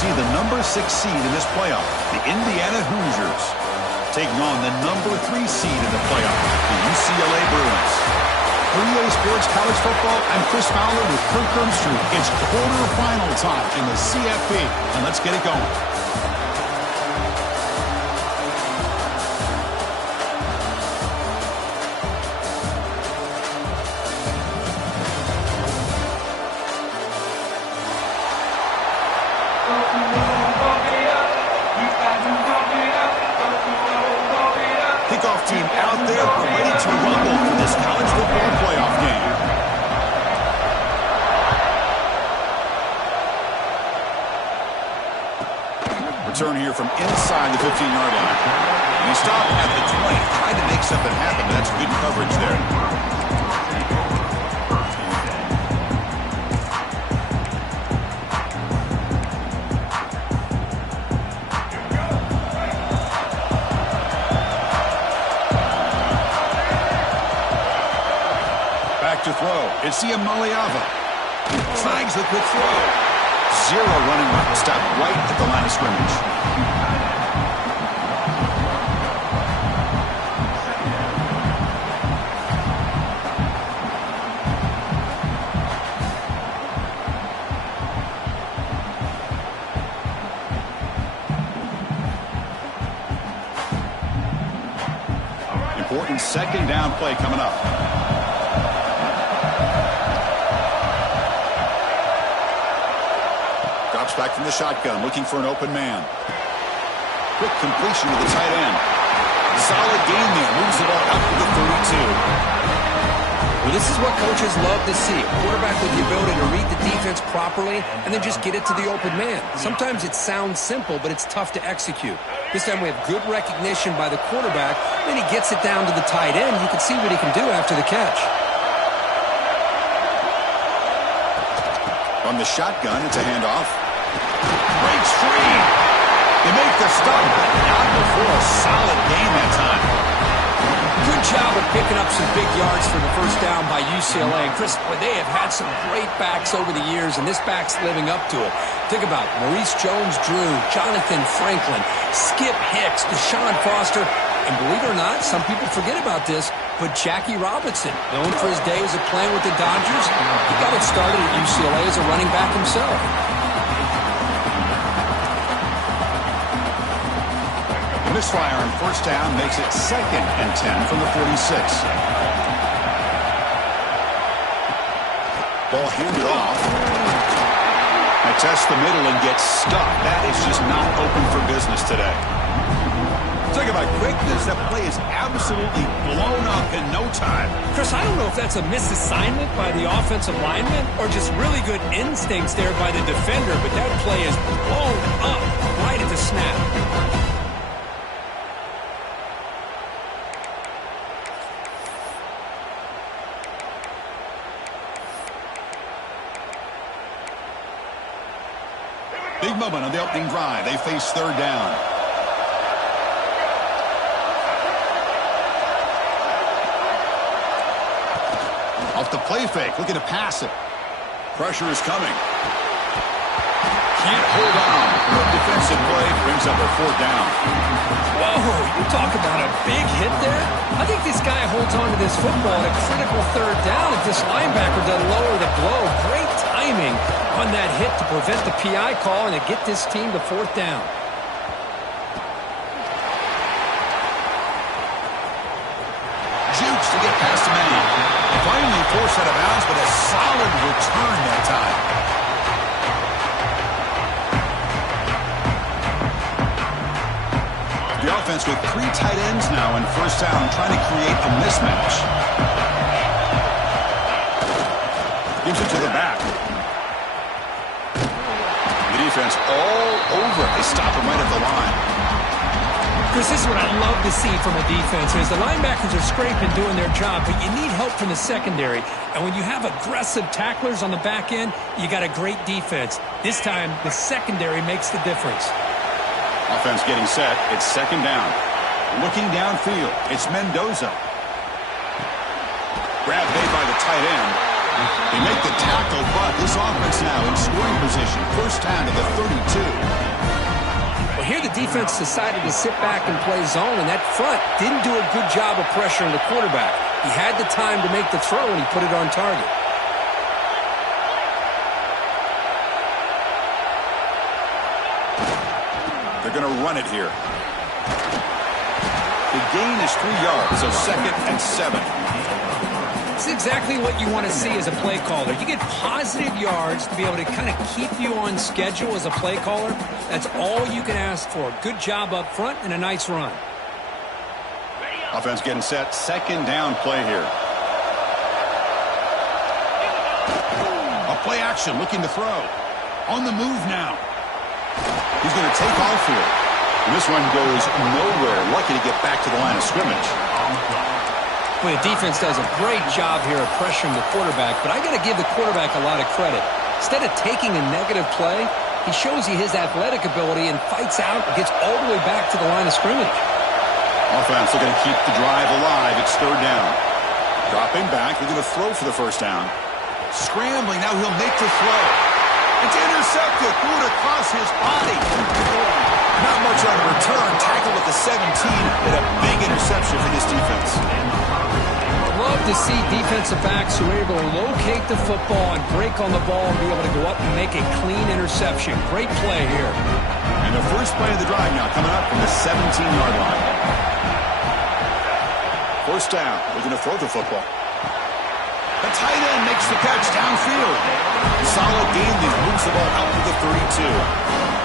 see the number 6 seed in this playoff, the Indiana Hoosiers, taking on the number 3 seed in the playoff, the UCLA Bruins. For EA Sports College Football, I'm Chris Fowler with Kirk Herbstreit. It's quarterfinal time in the CFP, and let's get it going. Kickoff team out there ready to rumble for this college football playoff game. Return here from inside the 15-yard line. And he stopped at the 20, trying to make something happen, but that's good coverage there. To throw. It's Maliava. Snags the quick throw. 0 running route. Stop right at the line of scrimmage. Important second down play coming up. Back from the shotgun, looking for an open man. Quick completion to the tight end. Solid gain there. Moves the ball out to the 32. Well, this is what coaches love to see. A quarterback with the ability to read the defense properly and then just get it to the open man. Sometimes it sounds simple, but it's tough to execute. This time we have good recognition by the quarterback. Then he gets it down to the tight end. You can see what he can do after the catch. On the shotgun, it's a handoff. Breaks free. They make the stop, but not before a solid gain that time. Good job of picking up some big yards for the first down by UCLA. And Chris, boy, they have had some great backs over the years, and this back's living up to it. Think about Maurice Jones-Drew, Jonathan Franklin, Skip Hicks, Deshaun Foster, and believe it or not, some people forget about this, but Jackie Robinson, known for his days of playing with the Dodgers, he got it started at UCLA as a running back himself. Misfire on first down makes it 2nd and 10 from the 46. Ball handed off. I test the middle and get stuck. That is just not open for business today. Talk about quickness. That play is absolutely blown up in no time. Chris, I don't know if that's a misassignment by the offensive lineman or just really good instincts there by the defender, but that play is blown up right at the snap. Big moment on the opening drive. They face 3rd down. Off the play fake, looking to pass it. Pressure is coming. Can't hold on. Good defensive play brings up a 4th down. Whoa, you talk about a big hit there. I think this guy holds on to this football at a critical 3rd down if this linebacker doesn't lower the blow. Great timing on that hit to prevent the PI call and to get this team to 4th down. Jukes to get past the man. Finally forced out of bounds, but a solid return that time. The offense with 3 tight ends now in first down, trying to create a mismatch. Gives it to the back. The defense all over. They stop him right at the line. Chris, this is what I love to see from a defense is the linebackers are scraping, doing their job, but you need help from the secondary. And when you have aggressive tacklers on the back end, you got a great defense. This time, the secondary makes the difference. Offense getting set. It's 2nd down. Looking downfield. It's Mendoza. Grab made by the tight end. They make the tackle, but this offense now in scoring position. First down to the 32. defense decided to sit back and play zone, and that front didn't do a good job of pressuring the quarterback. He had the time to make the throw, and he put it on target. They're going to run it here. The gain is 3 yards, so 2nd and 7. It's exactly what you want to see as a play caller. You get positive yards to be able to kind of keep you on schedule as a play caller. That's all you can ask for. Good job up front and a nice run. Offense getting set. 2nd down play here. A play action looking to throw. On the move now. He's going to take off here. And this one goes nowhere. Lucky to get back to the line of scrimmage. Well, the defense does a great job here of pressuring the quarterback, but I got to give the quarterback a lot of credit. Instead of taking a negative play, he shows you his athletic ability and fights out and gets all the way back to the line of scrimmage. Offense looking to keep the drive alive. It's 3rd down. Dropping back. They're going to throw for the 1st down. Scrambling. Now he'll make the throw. It's intercepted. Threw it across his body. Not much on the return. Tackled at the 17. And a big interception for this defense. Love to see defensive backs who are able to locate the football and break on the ball and be able to go up and make a clean interception. Great play here. And the first play of the drive now coming up from the 17-yard line. 1st down. Looking to throw the football. The tight end makes the catch downfield. Solid gain. He moves the ball out to the 32.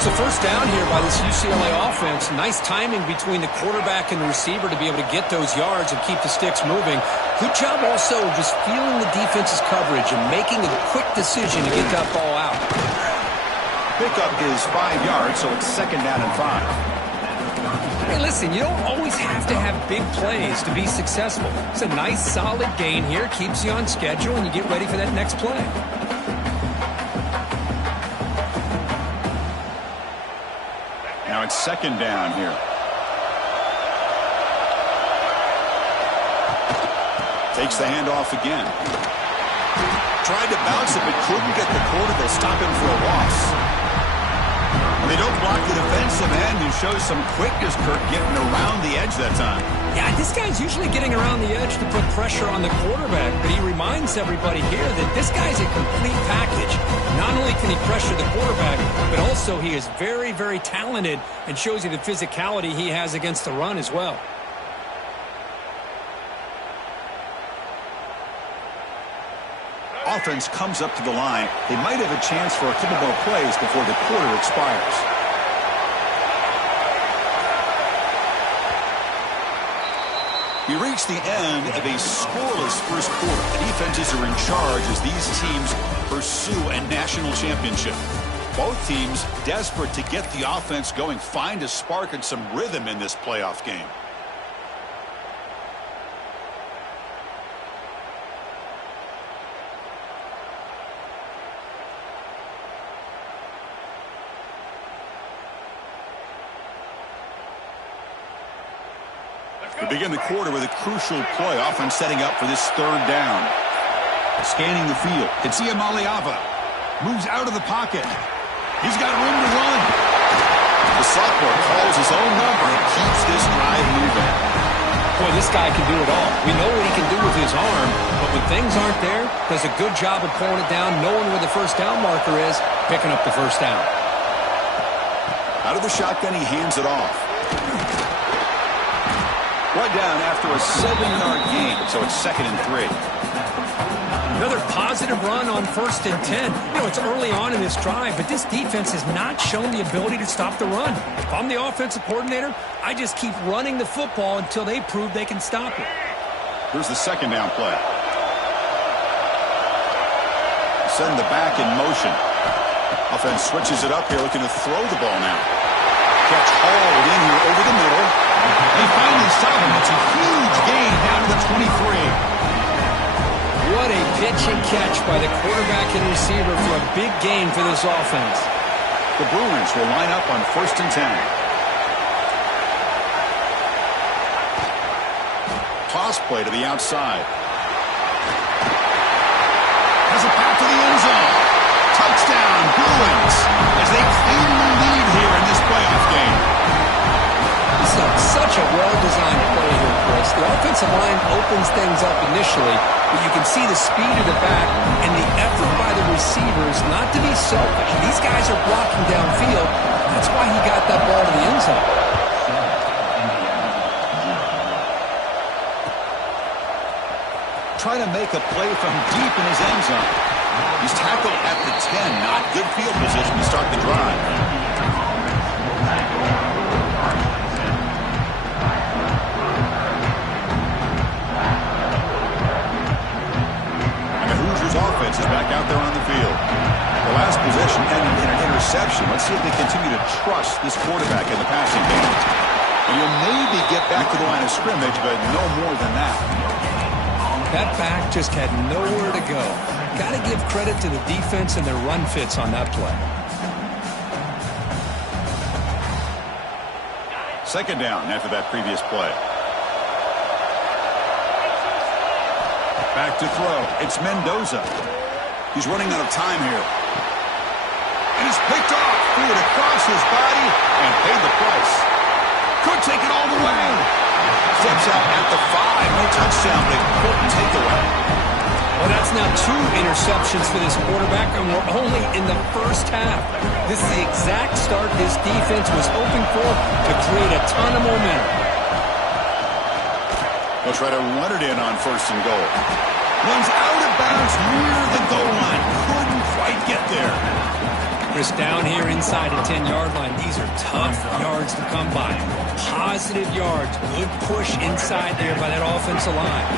It's a 1st down here by this UCLA offense. Nice timing between the quarterback and the receiver to be able to get those yards and keep the sticks moving. Good job also just feeling the defense's coverage and making a quick decision to get that ball out. Pickup is 5 yards, so it's 2nd down and 5. Hey, listen, you don't always have to have big plays to be successful. It's a nice, solid gain here. Keeps you on schedule, and you get ready for that next play. Now it's 2nd down here. Takes the handoff again. Tried to bounce it, but couldn't get the quarter. They'll stop him for a loss. They don't block the defensive end and show some quickness, Kirk, getting around the edge that time. Yeah, this guy's usually getting around the edge to put pressure on the quarterback, but he reminds everybody here that this guy's a complete package. Not only can he pressure the quarterback, but also he is very, very talented and shows you the physicality he has against the run as well. Offense comes up to the line. They might have a chance for a couple more plays before the quarter expires. We reach the end of a scoreless first quarter. The defenses are in charge as these teams pursue a national championship. Both teams desperate to get the offense going, find a spark and some rhythm in this playoff game. We begin the quarter with a crucial play, offense setting up for this 3rd down. Scanning the field. It's Iamaleava. Moves out of the pocket. He's got room to run. The sophomore calls his own number and keeps this drive moving. Boy, this guy can do it all. We know what he can do with his arm, but when things aren't there, does a good job of pulling it down, knowing where the 1st down marker is, picking up the 1st down. Out of the shotgun, he hands it off. One down after a 7-yard gain, so it's 2nd and 3. Another positive run on 1st and 10. You know, it's early on in this drive, but this defense has not shown the ability to stop the run. If I'm the offensive coordinator, I just keep running the football until they prove they can stop it. Here's the 2nd down play. Send the back in motion. Offense switches it up here, looking to throw the ball now. Catch hauled in here over the middle. They finally stop him. It's a huge gain down to the 23. What a pitch and catch by the quarterback and receiver for a big gain for this offense. The Bruins will line up on 1st and 10. Toss play to the outside. Has it back to the end zone. Touchdown, Bruins, as they claim the lead here in this playoff game. The offensive line opens things up initially, but you can see the speed of the back and the effort by the receivers not to be selfish. These guys are blocking downfield. That's why he got that ball to the end zone. Trying to make a play from deep in his end zone. He's tackled at the 10. Not good field position to start the drive. And the Hoosiers offense is back out there on the field. The last possession ended in an interception. Let's see if they continue to trust this quarterback in the passing game. And he'll maybe get back to the line of scrimmage, but no more than that. That back just had nowhere to go. Got to give credit to the defense and their run fits on that play. Second down after that previous play. Back to throw. It's Mendoza. He's running out of time here. And he's picked off. Threw it across his body and paid the price. Could take it all the way. Steps out at the 5. No touchdown, but important takeaway. Well, that's now 2 interceptions for this quarterback, and we're only in the first half. This is the exact start this defense was hoping for to create a ton of momentum. They'll try to run it in on first and goal. Runs out of bounds near the goal line. Couldn't quite get there. Chris, down here inside the 10-yard line, these are tough yards to come by. Positive yards, good push inside there by that offensive line.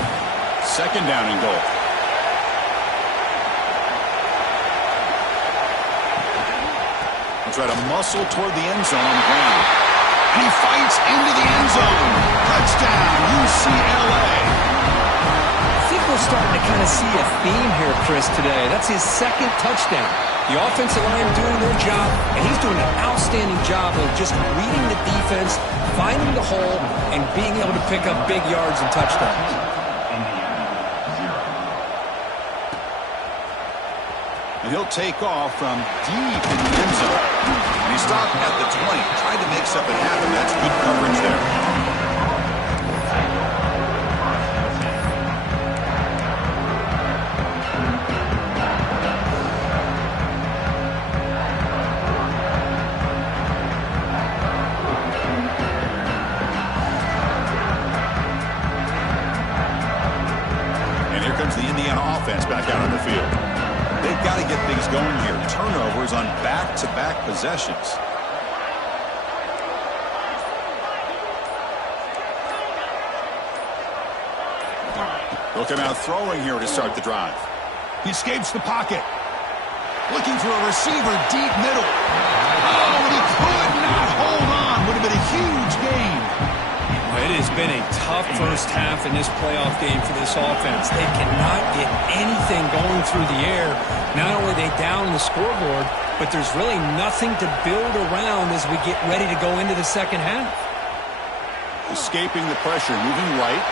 Second down and goal. He'll try to muscle toward the end zone on the ground. And he fights into the end zone. Touchdown, UCLA. I think we're starting to kind of see a theme here, Chris, today. That's his second touchdown. The offensive line doing their job, and he's doing an outstanding job of just reading the defense, finding the hole, and being able to pick up big yards and touchdowns. And he'll take off from deep in the end zone. And he stopped at the 20. Tried to make something happen. That's good coverage there. Back out on the field. They've got to get things going here. Turnovers on back-to-back possessions. They'll come out throwing here to start the drive. He escapes the pocket. Looking for a receiver deep middle. Oh, and he could not hold on. Would have been a huge gain. It has been a tough first half in this playoff game for this offense. They cannot get anything going through the air. Not only are they down the scoreboard, but there's really nothing to build around as we get ready to go into the second half. Escaping the pressure, moving right.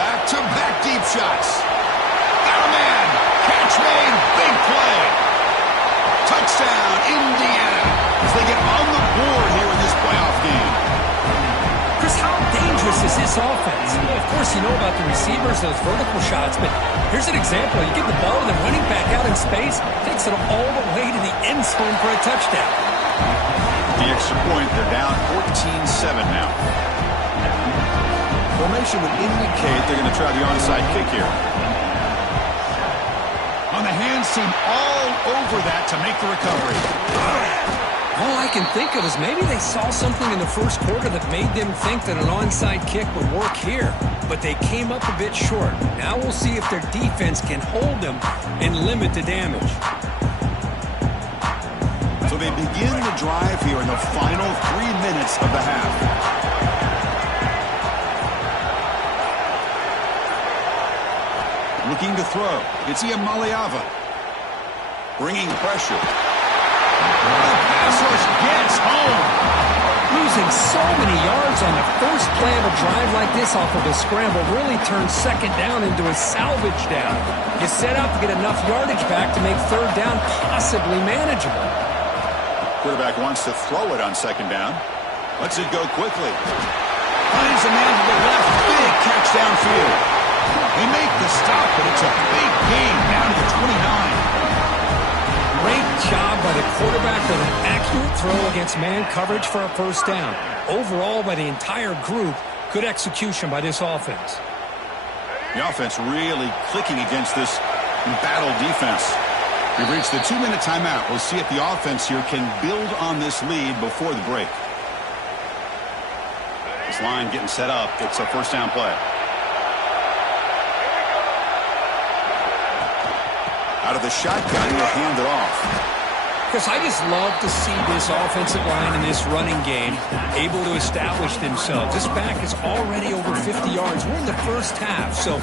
Back-to-back deep shots. Got a man. Catch made. Big play. Touchdown, Indiana, as they get on the board here in this playoff game. Chris, how dangerous is this offense? Of course, you know about the receivers, those vertical shots, but here's an example. You give the ball to the running back out in space, takes it all the way to the end zone for a touchdown. The extra point, they're down 14-7 now. Formation would indicate they're going to try the onside kick here. On the hands team, all over that to make the recovery. All I can think of is maybe they saw something in the first quarter that made them think that an onside kick would work here, but they came up a bit short. Now we'll see if their defense can hold them and limit the damage. So they begin the drive here in the final 3 minutes of the half. Looking to throw. It's Iamaleava. Bringing pressure. The pass rush gets home. Losing so many yards on the first play of a drive like this off of a scramble really turns second down into a salvage down. You set out to get enough yardage back to make third down possibly manageable. Quarterback wants to throw it on second down. Lets it go quickly. Finds a man to the left. Big catch downfield. They make the stop, but it's a big gain down to the 29. Great job by the quarterback with an accurate throw against man coverage for a first down. Overall, by the entire group, good execution by this offense. The offense really clicking against this embattled defense. We've reached the 2-minute timeout. We'll see if the offense here can build on this lead before the break. This line getting set up. It's a first down play. Out of the shotgun, he'll hand it off. Chris, I just love to see this offensive line in this running game able to establish themselves. This back is already over 50 yards. We're in the first half, so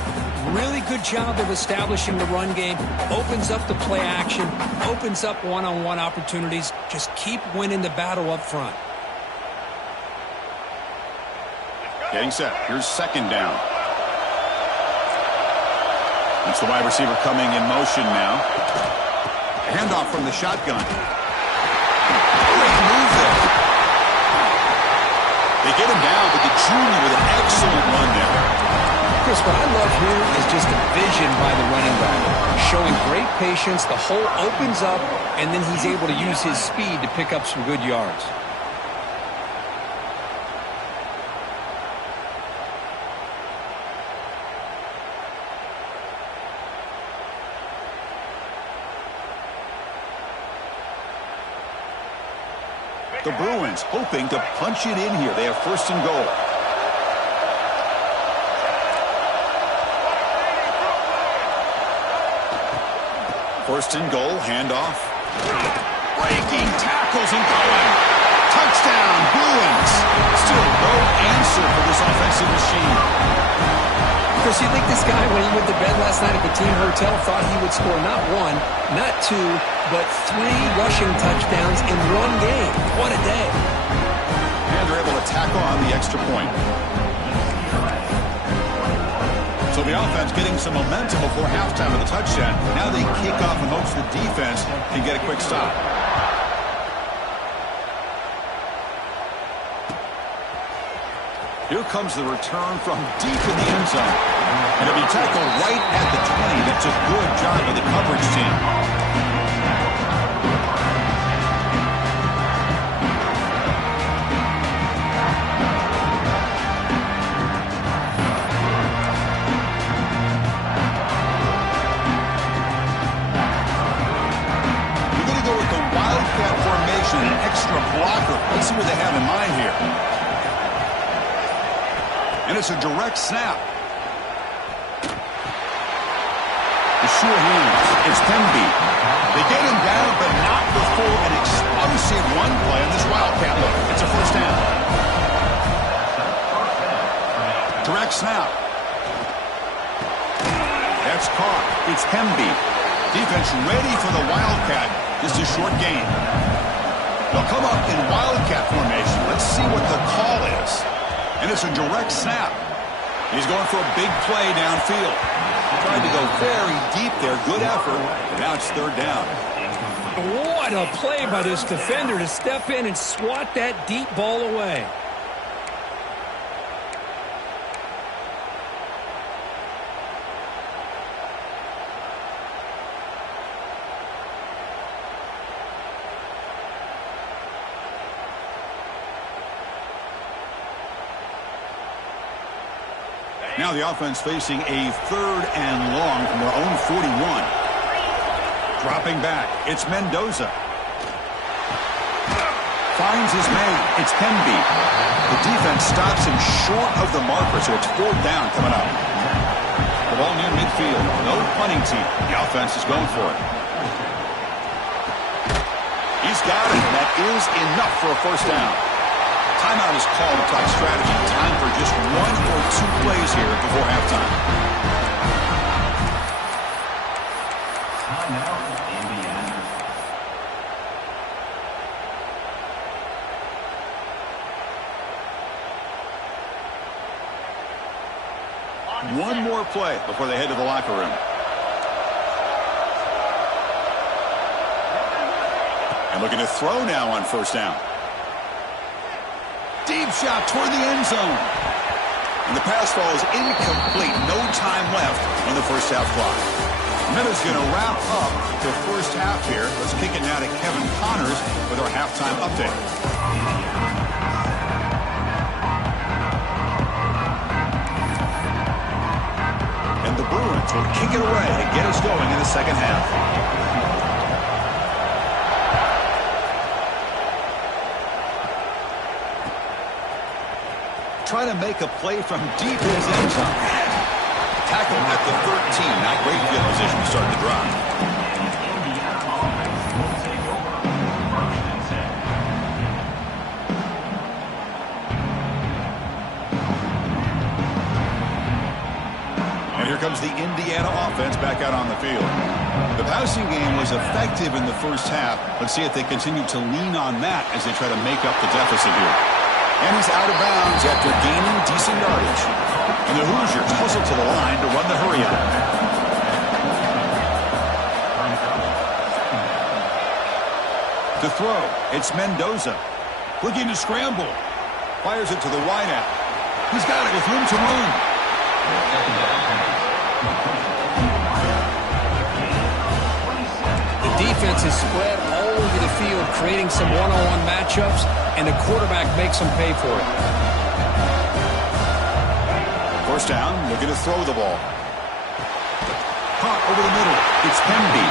really good job of establishing the run game. Opens up the play action, opens up one-on-one opportunities. Just keep winning the battle up front. Getting set. Here's second down. It's the wide receiver coming in motion now. Handoff from the shotgun. Great move there. They get him down, but the junior with an excellent run there. Chris, what I love here is just the vision by the running back. Showing great patience. The hole opens up, and then he's able to use his speed to pick up some good yards. The Bruins hoping to punch it in here. They have first and goal. First and goal, handoff. Breaking tackles and going. Touchdown, Bruins. Still no answer for this offensive machine. Chris, you think this guy, when he went to bed last night at the team hotel, thought he would score not one, not two, but 3 rushing touchdowns in one game. What a day. And they're able to tack on the extra point. So the offense getting some momentum before halftime of the touchdown. Now they kick off in hopes the defense can get a quick stop. Here comes the return from deep in the end zone. And it'll be tackled right at the 20. That's a good job of the coverage team. An extra blocker. Let's see what they have in mind here. And it's a direct snap. The sure hands. It's Penby. They get him down, but not before an explosive run play on this Wildcat look. It's a first down. Direct snap. That's caught. It's Penby. Defense ready for the Wildcat. Just a short gain. They'll come up in Wildcat formation. Let's see what the call is. And it's a direct snap. He's going for a big play downfield. Tried to go very deep there. Good effort. Now it's third down. What a play by this defender to step in and swat that deep ball away. Now the offense facing a third and long from their own 41. Dropping back, it's Mendoza. Finds his man, it's Penby. The defense stops him short of the marker, so it's fourth down coming up. The ball near midfield, no punting team. The offense is going for it. He's got it, and that is enough for a first down. Timeout is called to talk strategy. Time for just 1 or 2 plays here before halftime. Timeout, Indiana. One more play before they head to the locker room. And looking to throw now on first down. Deep shot toward the end zone. And the pass falls incomplete. No time left on the first half clock. Minutes going to wrap up the first half here. Let's kick it now to Kevin Connors with our halftime update. And the Bruins will kick it away to get us going in the second half. Trying to make a play from deep in his end zone. Tackle at the 13. Not great field position to start the drive. And here comes the Indiana offense back out on the field. The passing game was effective in the first half. Let's see if they continue to lean on that as they try to make up the deficit here. And he's out of bounds after gaining decent yardage. And the Hoosiers hustle to the line to run the hurry-up. To throw, it's Mendoza. Looking to scramble. Fires it to the wideout. He's got it with room to run. The defense is spread all over the field, creating some one-on-one matchups, and the quarterback makes them pay for it. First down, looking to throw the ball. Caught over the middle. It's Hemby.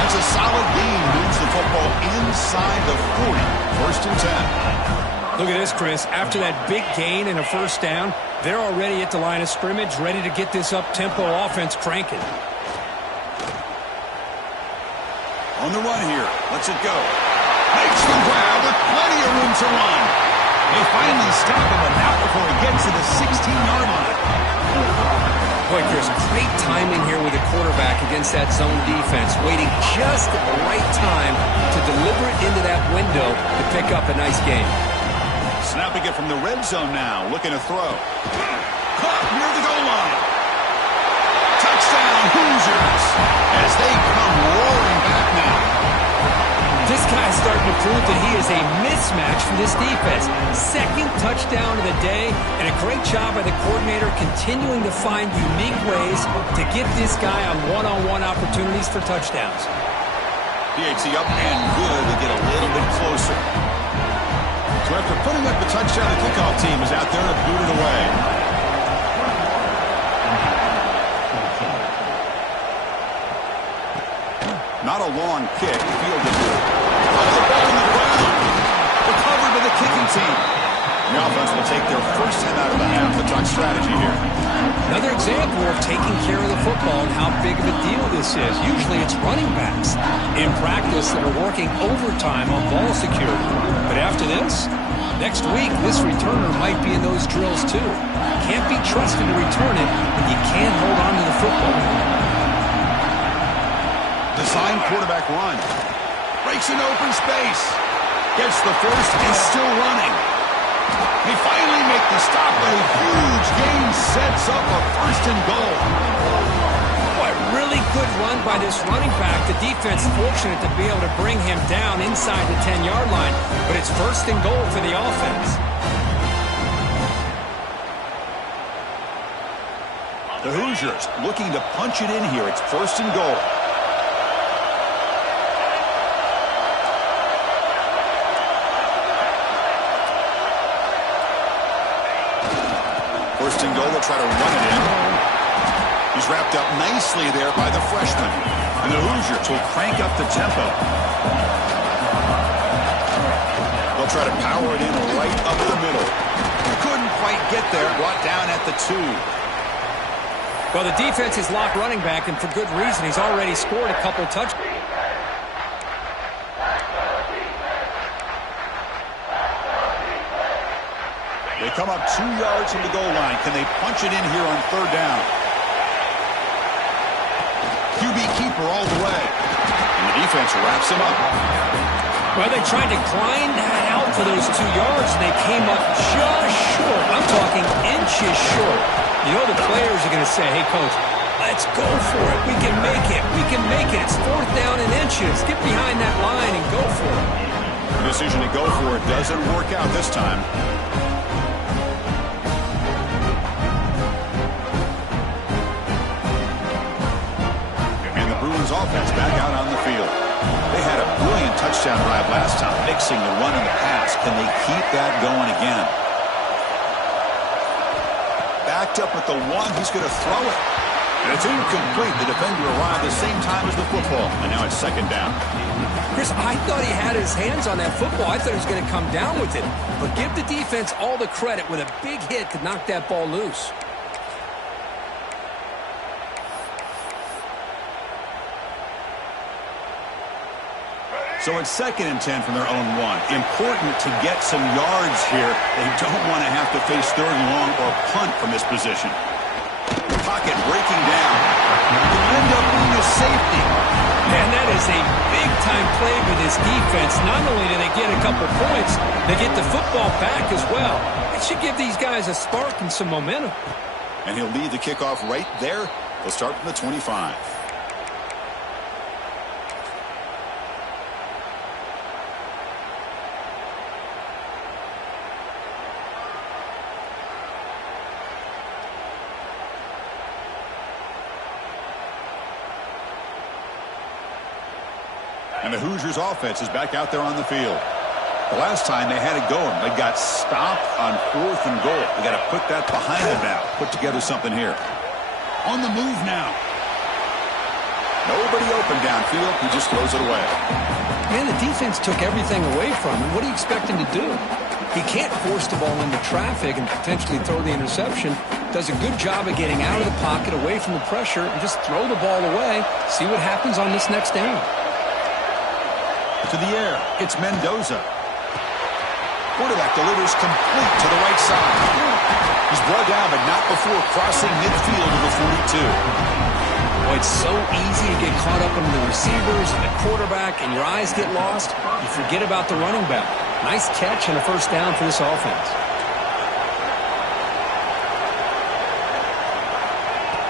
That's a solid gain. Moves the football inside the 40. First and 10. Look at this, Chris. After that big gain and a first down, they're already at the line of scrimmage, ready to get this up-tempo offense cranking. On the run here. Lets it go. Makes the grab with plenty of room to run. They finally stop him, but not before he gets to the 16-yard line. Boy, Chris, great timing here with the quarterback against that zone defense, waiting just at the right time to deliver it into that window to pick up a nice game. Snapping it from the red zone now, looking to throw. Caught near the goal line. Touchdown, Hoosiers, as they come roaring back now. This guy's starting to prove that he is a mismatch for this defense. Second touchdown of the day, and a great job by the coordinator continuing to find unique ways to get this guy on one-on-one opportunities for touchdowns. PAT up and good to get a little bit closer. So after putting up the touchdown, the kickoff team is out there to boot it away. Not a long kick. Fielded. Oh, the ball on the ground. Recovered by the kicking team. The offense will take their first 10 out of the half. The talk strategy here. Another example of taking care of the football and how big of a deal this is. Usually it's running backs in practice that are working overtime on ball security. But after this, next week, this returner might be in those drills too. Can't be trusted to return it, and you can't hold on to the football. Design quarterback run. Breaks into open space. Gets the first and still running. They finally make the stop. A huge gain sets up a first and goal. Boy, really good run by this running back. The defense fortunate to be able to bring him down inside the 10-yard line, but it's first and goal for the offense. The Hoosiers looking to punch it in here. It's first and goal. First and goal, they'll try to run it in. He's wrapped up nicely there by the freshman. And the Hoosiers will crank up the tempo. They'll try to power it in right up the middle. Couldn't quite get there. Brought down at the 2. Well, the defense is locked running back, and for good reason. He's already scored a couple touchdowns. They come up 2 yards from the goal line. Can they punch it in here on third down? QB keeper all the way. And the defense wraps him up. Well, they tried to grind that out for those 2 yards, and they came up just short. I'm talking inches short. You know the players are going to say, hey, coach, let's go for it. We can make it. We can make it. It's fourth down and inches. Get behind that line and go for it. The decision to go for it doesn't work out this time. And the Bruins offense back out on the field. They had a brilliant touchdown drive last time, mixing the run and the pass. Can they keep that going again? Backed up at the one, he's going to throw it. And it's incomplete. The defender arrived the same time as the football, and now it's second down. Chris, I thought he had his hands on that football. I thought he was going to come down with it. But give the defense all the credit with a big hit to knock that ball loose. So it's 2nd and 10 from their own 1. Important to get some yards here. They don't want to have to face 3rd and long or punt from this position. Pocket breaking down. It'll end up being a safety. Man, that is a big-time play with this defense. Not only do they get a couple points, they get the football back as well. It should give these guys a spark and some momentum. And he'll lead the kickoff right there. They'll start from the 25. And the Hoosiers offense is back out there on the field. The last time they had it going, they got stopped on 4th and goal. They got to put that behind them now. Put together something here. On the move now. Nobody open downfield. He just throws it away. Man, the defense took everything away from him. What do you expect him to do? He can't force the ball into traffic and potentially throw the interception. Does a good job of getting out of the pocket, away from the pressure, and just throw the ball away. See what happens on this next down. To the air, it's Mendoza. Quarterback delivers complete to the right side. He's brought down, but not before crossing midfield to the 42. Boy, it's so easy to get caught up in the receivers and the quarterback, and your eyes get lost. You forget about the running back. Nice catch and a first down for this offense.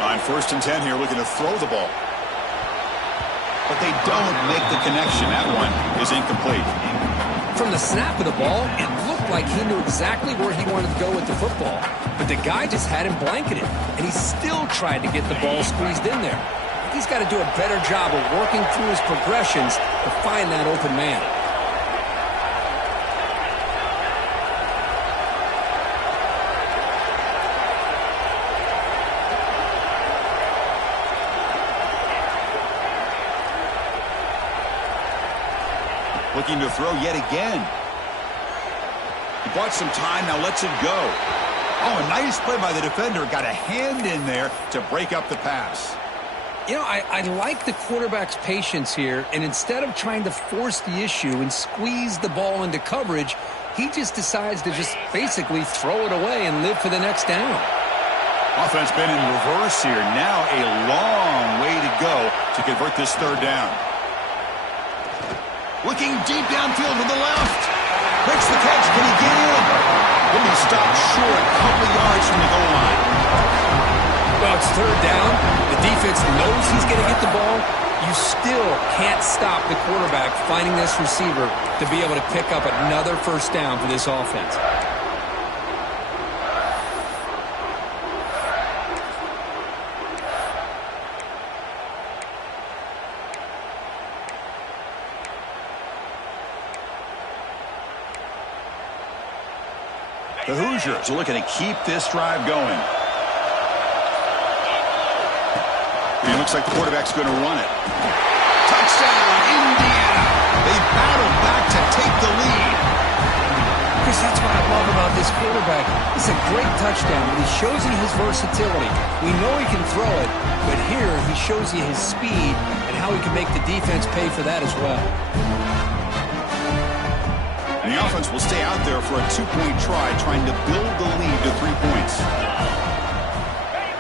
On 1st and 10 here, looking to throw the ball. But they don't make the connection. That one is incomplete. From the snap of the ball, it looked like he knew exactly where he wanted to go with the football. But the guy just had him blanketed, and he still tried to get the ball squeezed in there. He's got to do a better job of working through his progressions to find that open man. Looking to throw yet again. He bought some time, now lets it go. Oh, a nice play by the defender. Got a hand in there to break up the pass. You know, I like the quarterback's patience here, and instead of trying to force the issue and squeeze the ball into coverage, he just decides to just basically throw it away and live for the next down. Offense been in reverse here. Now a long way to go to convert this 3rd down. Looking deep downfield to the left. Makes the catch. Can he get in? Then he stopped short, a couple yards from the goal line. Well, it's 3rd down. The defense knows he's going to get the ball. You still can't stop the quarterback finding this receiver to be able to pick up another first down for this offense. The Hoosiers are looking to keep this drive going. It looks like the quarterback's going to run it. Touchdown, Indiana! They battle back to take the lead. Chris, that's what I love about this quarterback. It's a great touchdown, but he shows you his versatility. We know he can throw it, but here he shows you his speed and how he can make the defense pay for that as well. And the offense will stay out there for a 2-point try, trying to build the lead to 3 points.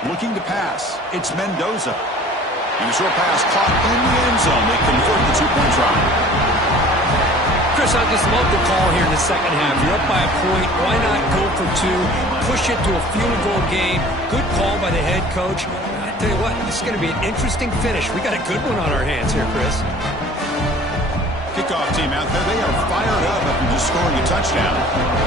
Looking to pass, it's Mendoza. And a short pass caught in the end zone. They convert the 2-point try. Chris, I just love the call here in the second half. You're up by a point. Why not go for 2? Push it to a field goal game. Good call by the head coach. I tell you what, this is going to be an interesting finish. We got a good one on our hands here, Chris. Kickoff team out there, they are fired up after just scoring a touchdown.